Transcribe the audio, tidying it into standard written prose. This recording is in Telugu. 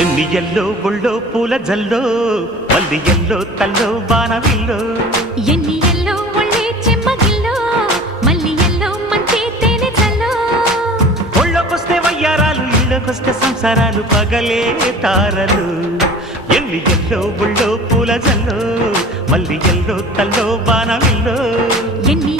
ఎన్ని ఎల్లో ఒళ్ళో పూల జల్లో మల్లి ఎల్లో తల్లో బాణవిల్లో ఎన్ని ఎల్లో ఒళ్ళే చెమ్మగిల్లో మల్లి ఎల్లో మంచి తేనె చల్లో ఒళ్ళోకొస్తే వయ్యారాలు ఇళ్ళకొస్తే సంసారాలు పగలే తారలు ఎన్ని ఎల్లో ఒళ్ళో పూల జల్లో మల్లి ఎల్లో తల్లో బాణవిల్లో ఎన్ని